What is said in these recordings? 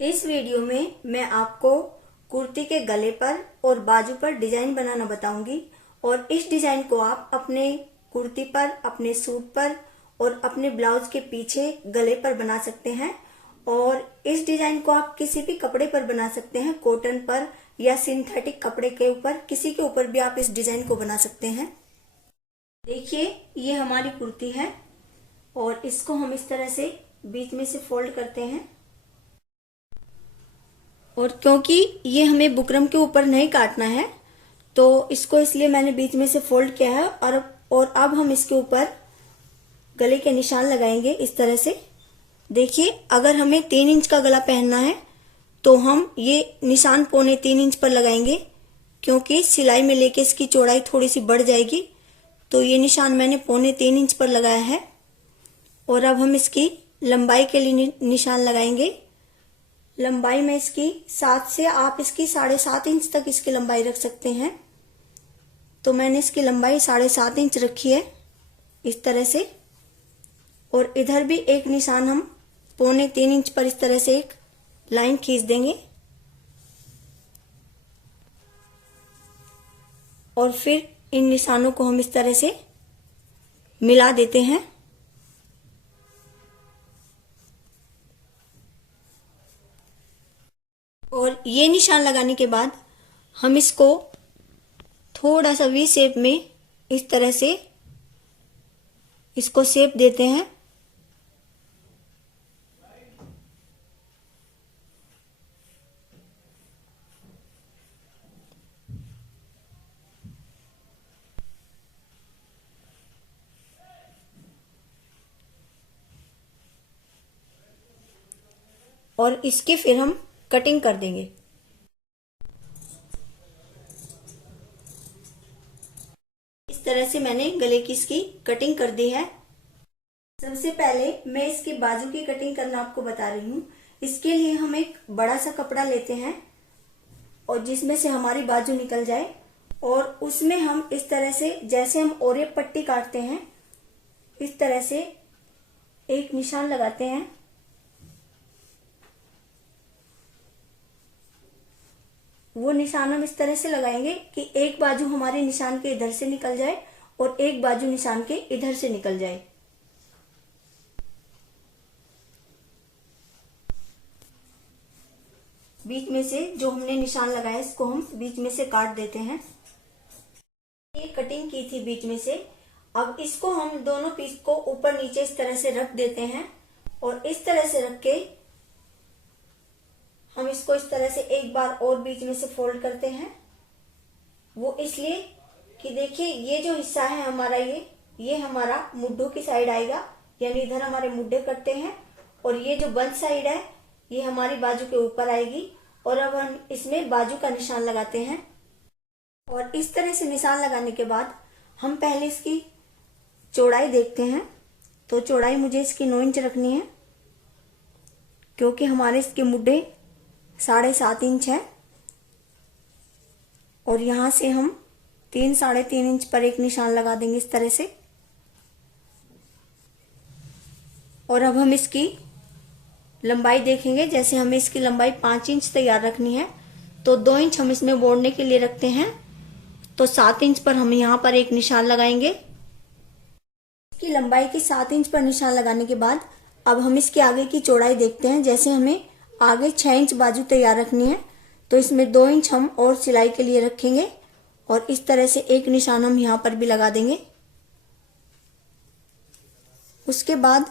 इस वीडियो में मैं आपको कुर्ती के गले पर और बाजू पर डिजाइन बनाना बताऊंगी और इस डिजाइन को आप अपने कुर्ती पर, अपने सूट पर और अपने ब्लाउज के पीछे गले पर बना सकते हैं। और इस डिजाइन को आप किसी भी कपड़े पर बना सकते हैं, कॉटन पर या सिंथेटिक कपड़े के ऊपर, किसी के ऊपर भी आप इस डिजाइन को बना सकते हैं। देखिए, ये हमारी कुर्ती है और इसको हम इस तरह से बीच में से फोल्ड करते हैं। और क्योंकि ये हमें बुकरम के ऊपर नहीं काटना है तो इसको इसलिए मैंने बीच में से फोल्ड किया है। और अब हम इसके ऊपर गले के निशान लगाएंगे इस तरह से। देखिए, अगर हमें 3 इंच का गला पहनना है तो हम ये निशान 3.25 इंच पर लगाएंगे, क्योंकि सिलाई में लेके इसकी चौड़ाई थोड़ी सी बढ़ जाएगी। तो ये निशान मैंने 3.25 इंच पर लगाया है। और अब हम इसकी लंबाई के लिए निशान लगाएंगे। लंबाई में इसकी 7 से आप इसकी 7.5 इंच तक इसकी लंबाई रख सकते हैं। तो मैंने इसकी लंबाई 7.5 इंच रखी है इस तरह से। और इधर भी एक निशान हम 3.25 इंच पर इस तरह से एक लाइन खींच देंगे। और फिर इन निशानों को हम इस तरह से मिला देते हैं। और ये निशान लगाने के बाद हम इसको थोड़ा सा वी शेप में इस तरह से इसको शेप देते हैं। और इसकी फिर हम कटिंग कर देंगे। इस तरह से मैंने गले की इसकी कटिंग कर दी है। सबसे पहले मैं इसके बाजू की कटिंग करना आपको बता रही हूँ। इसके लिए हम एक बड़ा सा कपड़ा लेते हैं और जिसमें से हमारी बाजू निकल जाए, और उसमें हम इस तरह से, जैसे हम ओरेप पट्टी काटते हैं, इस तरह से एक निशान लगाते हैं। वो निशान हम इस तरह से लगाएंगे कि एक बाजू हमारे निशान के इधर से निकल जाए और एक बाजू निशान के इधर से निकल जाए। बीच में से जो हमने निशान लगाया इसको हम बीच में से काट देते हैं। ये कटिंग की थी बीच में से। अब इसको हम दोनों पीस को ऊपर नीचे इस तरह से रख देते हैं। और इस तरह से रख के हम इसको इस तरह से एक बार और बीच में से फोल्ड करते हैं। वो इसलिए कि देखिए, ये जो हिस्सा है हमारा, ये हमारा मुड्ढों की साइड आएगा, यानी इधर हमारे मुड्ढे कटते हैं। और ये जो बंद साइड है ये हमारी बाजू के ऊपर आएगी। और अब हम इसमें बाजू का निशान लगाते हैं। और इस तरह से निशान लगाने के बाद हम पहले इसकी चौड़ाई देखते हैं। तो चौड़ाई मुझे इसकी 9 इंच रखनी है, क्योंकि हमारे इसके मुड्ढे 7.5 इंच है। और यहां से हम 3-3.5 इंच पर एक निशान लगा देंगे इस तरह से। और अब हम इसकी लंबाई देखेंगे। जैसे हमें इसकी लंबाई 5 इंच तैयार रखनी है तो 2 इंच हम इसमें बोड़ने के लिए रखते हैं। तो 7 इंच पर हम यहाँ पर एक निशान लगाएंगे। इसकी लंबाई की 7 इंच पर निशान लगाने के बाद अब हम इसके आगे की चौड़ाई देखते हैं। जैसे हमें आगे 6 इंच बाजू तैयार रखनी है तो इसमें 2 इंच हम और सिलाई के लिए रखेंगे। और इस तरह से एक निशान हम यहाँ पर भी लगा देंगे। उसके बाद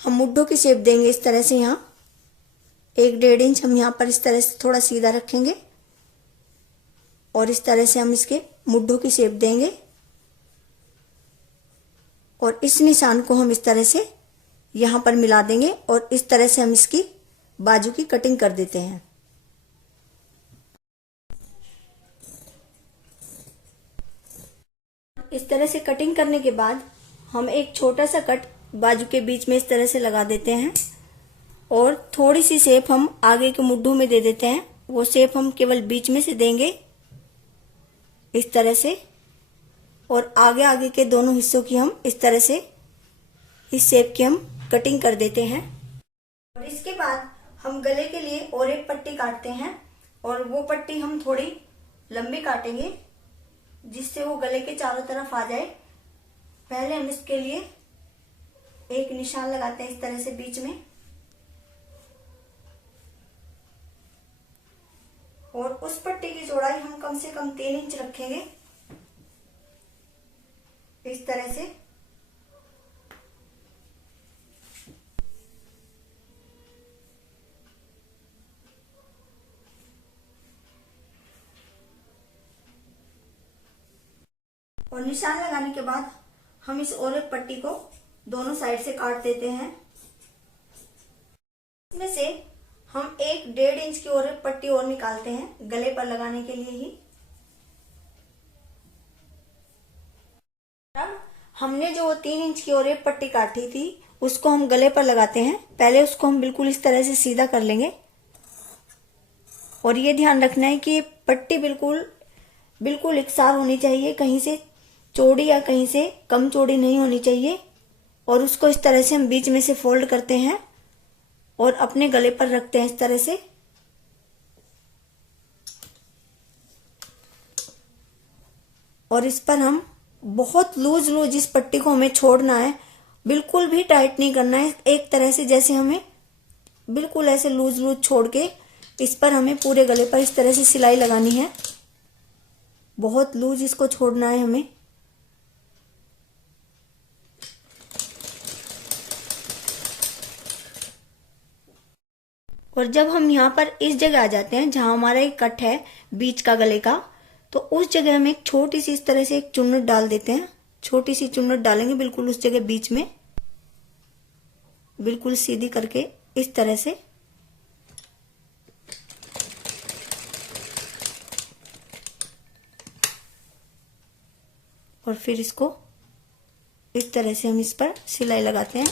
हम मुड्ढों की शेप देंगे इस तरह से। यहाँ 1-1.5 इंच हम यहाँ पर इस तरह से थोड़ा सीधा रखेंगे और इस तरह से हम इसके मुड्ढों की शेप देंगे। और इस निशान को हम इस तरह से यहाँ पर मिला देंगे और इस तरह से हम इसकी बाजू की कटिंग कर देते हैं। इस तरह से कटिंग करने के बाद हम एक छोटा सा कट बाजू के बीच में इस तरह से लगा देते हैं। और थोड़ी सी शेप हम आगे के मुड्ढों में दे देते हैं। वो शेप हम केवल बीच में से देंगे इस तरह से। और आगे आगे के दोनों हिस्सों की हम इस तरह से इस शेप की हम कटिंग कर देते हैं। और इसके बाद हम गले के लिए और एक पट्टी काटते हैं और वो पट्टी हम थोड़ी लंबी काटेंगे जिससे वो गले के चारों तरफ आ जाए। पहले हम इसके लिए एक निशान लगाते हैं इस तरह से बीच में, और उस पट्टी की चौड़ाई हम कम से कम 3 इंच रखेंगे इस तरह से। और निशान लगाने के बाद हम इस और एक पट्टी को दोनों साइड से काट देते हैं। इसमें से हम 1.5 इंच की और एक पट्टी और निकालते हैं गले पर लगाने के लिए ही। अब हमने जो 3 इंच की और एक पट्टी काटी थी उसको हम गले पर लगाते हैं। पहले उसको हम बिल्कुल इस तरह से सीधा कर लेंगे और ये ध्यान रखना है कि ये पट्टी बिल्कुल एकसार होनी चाहिए, कहीं से चौड़ी या कहीं से कम चौड़ी नहीं होनी चाहिए। और उसको इस तरह से हम बीच में से फोल्ड करते हैं और अपने गले पर रखते हैं इस तरह से। और इस पर हम बहुत लूज इस पट्टी को हमें छोड़ना है, बिल्कुल भी टाइट नहीं करना है। एक तरह से जैसे हमें बिल्कुल ऐसे लूज छोड़ के इस पर हमें पूरे गले पर इस तरह से सिलाई लगानी है। बहुत लूज इसको छोड़ना है हमें। और जब हम यहाँ पर इस जगह आ जाते हैं जहां हमारा एक कट है बीच का गले का, तो उस जगह हम एक छोटी सी इस तरह से एक चुन्नट डाल देते हैं। छोटी सी चुन्नट डालेंगे बिल्कुल उस जगह बीच में, बिल्कुल सीधी करके इस तरह से। और फिर इसको इस तरह से हम इस पर सिलाई लगाते हैं।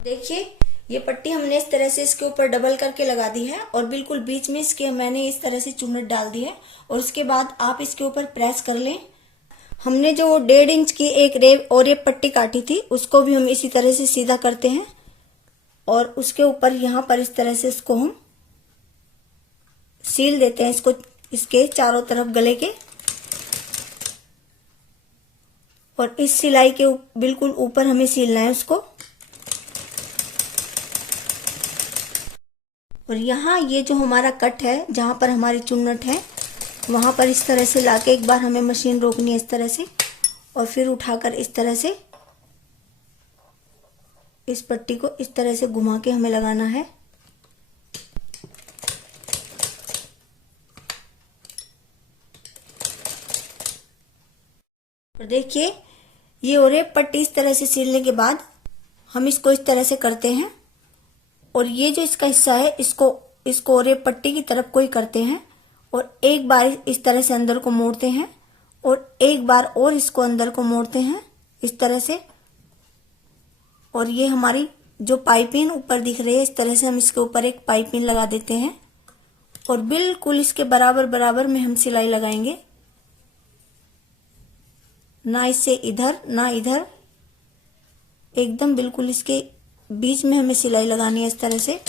देखिए ये पट्टी हमने इस तरह से इसके ऊपर डबल करके लगा दी है और बिल्कुल बीच में इसके मैंने इस तरह से चुन्नट डाल दी है। और उसके बाद आप इसके ऊपर प्रेस कर लें। हमने जो 1.5 इंच की एक रेब और एक पट्टी काटी थी उसको भी हम इसी तरह से सीधा करते हैं और उसके ऊपर यहाँ पर इस तरह से इसको हम सील देते हैं, इसको इसके चारों तरफ गले के। और इस सिलाई के बिल्कुल ऊपर हमें सीलना है उसको। और यहाँ ये जो हमारा कट है जहां पर हमारी चुन्नट है वहां पर इस तरह से लाके एक बार हमें मशीन रोकनी है इस तरह से, और फिर उठाकर इस तरह से इस पट्टी को इस तरह से घुमा के हमें लगाना है। और देखिए ये और एक पट्टी इस तरह से सिलने के बाद हम इसको इस तरह से करते हैं और ये जो इसका हिस्सा है इसको और एक पट्टी की तरफ कोई करते हैं और एक बार इस तरह से अंदर को मोड़ते हैं और एक बार और इसको अंदर को मोड़ते हैं इस तरह से। और ये हमारी जो पाइपिंग ऊपर दिख रही है इस तरह से हम इसके ऊपर एक पाइपिंग लगा देते हैं और बिल्कुल इसके बराबर में हम सिलाई लगाएंगे, ना इससे इधर ना इधर, एकदम बिल्कुल इसके बीच में हमें सिलाई लगानी है इस तरह से।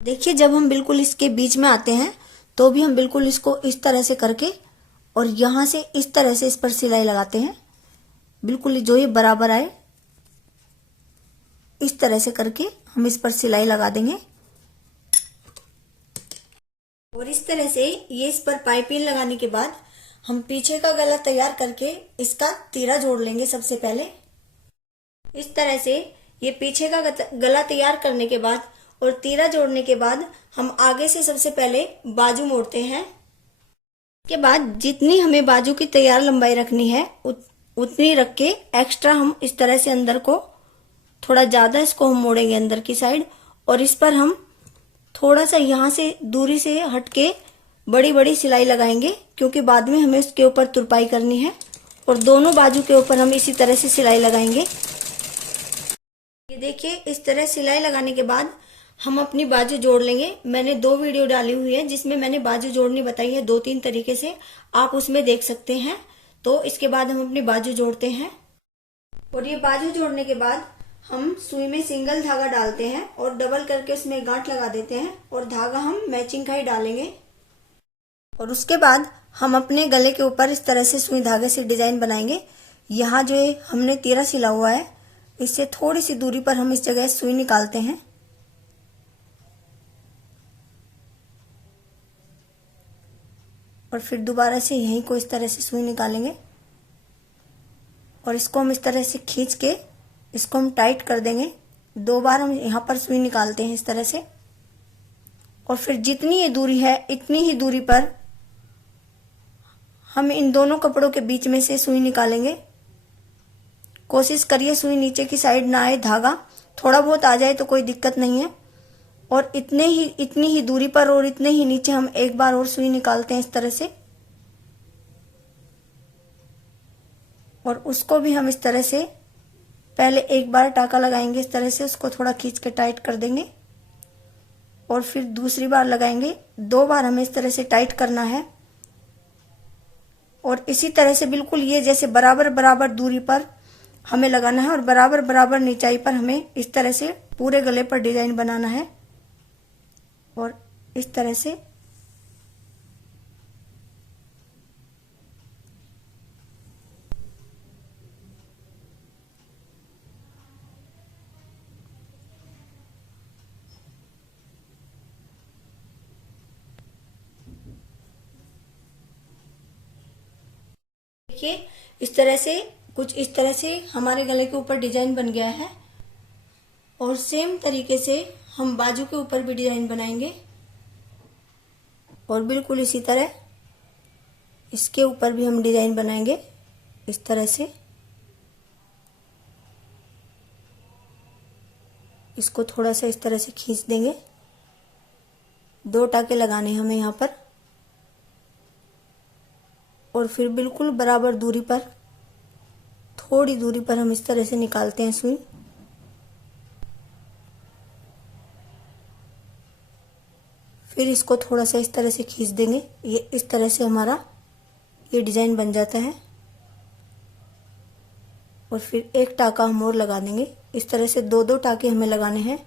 देखिए जब हम बिल्कुल इसके बीच में आते हैं तो भी हम बिल्कुल इसको इस तरह से करके और यहां से इस तरह से इस पर सिलाई लगाते हैं, बिल्कुल जो ये बराबर आए इस तरह से करके हम इस पर सिलाई लगा देंगे। और इस तरह से ये इस पर पाइपिंग लगाने के बाद हम पीछे का गला तैयार करके इसका तीरा जोड़ लेंगे। सबसे पहले इस तरह से ये पीछे का गला तैयार करने के बाद और तीरा जोड़ने के बाद हम आगे से सबसे पहले बाजू मोड़ते हैं। के बाद जितनी हमें बाजू की तैयार लंबाई रखनी है उतनी रख के एक्स्ट्रा हम इस तरह से अंदर को थोड़ा ज्यादा इसको हम मोड़ेंगे अंदर की साइड, और इस पर हम थोड़ा सा यहाँ से दूरी से हटके बड़ी सिलाई लगाएंगे क्योंकि बाद में हमें उसके ऊपर तुरपाई करनी है। और दोनों बाजू के ऊपर हम इसी तरह से सिलाई लगाएंगे। ये देखिए इस तरह सिलाई लगाने के बाद हम अपनी बाजू जोड़ लेंगे। मैंने 2 वीडियो डाली हुई है जिसमें मैंने बाजू जोड़नी बताई है 2-3 तरीके से, आप उसमें देख सकते हैं। तो इसके बाद हम अपनी बाजू जोड़ते हैं। और ये बाजू जोड़ने के बाद हम सुई में सिंगल धागा डालते हैं और डबल करके उसमें गांठ लगा देते हैं और धागा हम मैचिंग का ही डालेंगे। और उसके बाद हम अपने गले के ऊपर इस तरह से सुई धागे से डिजाइन बनाएंगे। यहाँ जो हमने तीरा सिला हुआ है, इससे थोड़ी सी दूरी पर हम इस जगह सुई निकालते हैं और फिर दोबारा से यहीं को इस तरह से सुई निकालेंगे और इसको हम इस तरह से खींच के इसको हम टाइट कर देंगे। 2 बार हम यहाँ पर सुई निकालते हैं इस तरह से और फिर जितनी ये दूरी है इतनी ही दूरी पर हम इन दोनों कपड़ों के बीच में से सुई निकालेंगे। कोशिश करिए सुई नीचे की साइड ना आए, धागा थोड़ा बहुत आ जाए तो कोई दिक्कत नहीं है। और इतनी ही दूरी पर और इतने ही नीचे हम एक बार और सुई निकालते हैं इस तरह से और उसको भी हम इस तरह से पहले एक बार टाका लगाएंगे इस तरह से, उसको थोड़ा खींच के टाइट कर देंगे और फिर दूसरी बार लगाएंगे। 2 बार हमें इस तरह से टाइट करना है और इसी तरह से बिल्कुल ये जैसे बराबर बराबर दूरी पर हमें लगाना है और बराबर बराबर निचाई पर हमें इस तरह से पूरे गले पर डिजाइन बनाना है। और इस तरह से देखिए कुछ इस तरह से हमारे गले के ऊपर डिजाइन बन गया है। और सेम तरीके से हम बाजू के ऊपर भी डिजाइन बनाएंगे और बिल्कुल इसी तरह इसके ऊपर भी हम डिजाइन बनाएंगे इस तरह से। इसको थोड़ा सा इस तरह से खींच देंगे। 2 टाके लगाने हमें यहाँ पर और फिर बिल्कुल बराबर दूरी पर, थोड़ी दूरी पर हम इस तरह से निकालते हैं सुई। फिर इसको थोड़ा सा इस तरह से खींच देंगे। ये इस तरह से हमारा ये डिजाइन बन जाता है। और फिर एक टाका हम और लगा देंगे। इस तरह से 2-2 टाके हमें लगाने हैं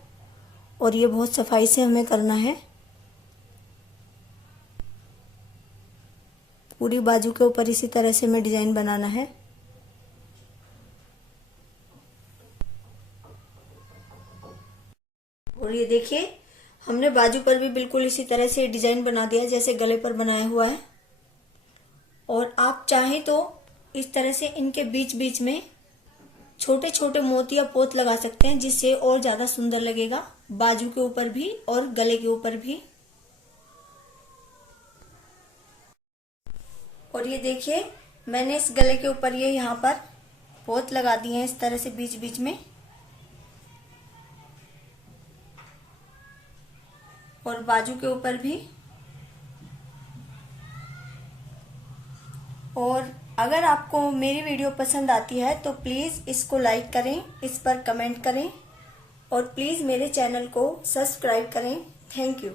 और ये बहुत सफाई से हमें करना है। पूरी बाजू के ऊपर इसी तरह से हमें डिजाइन बनाना है। और ये देखिए हमने बाजू पर भी बिल्कुल इसी तरह से डिजाइन बना दिया जैसे गले पर बनाया हुआ है। और आप चाहें तो इस तरह से इनके बीच बीच में छोटे छोटे मोती या पोत लगा सकते हैं, जिससे और ज्यादा सुंदर लगेगा बाजू के ऊपर भी और गले के ऊपर भी। और ये देखिए मैंने इस गले के ऊपर ये यहाँ पर पोत लगा दिए हैं इस तरह से बीच बीच में। और बाजू के ऊपर भी। और अगर आपको मेरी वीडियो पसंद आती है तो प्लीज़ इसको लाइक करें, इस पर कमेंट करें और प्लीज़ मेरे चैनल को सब्सक्राइब करें। Thank you.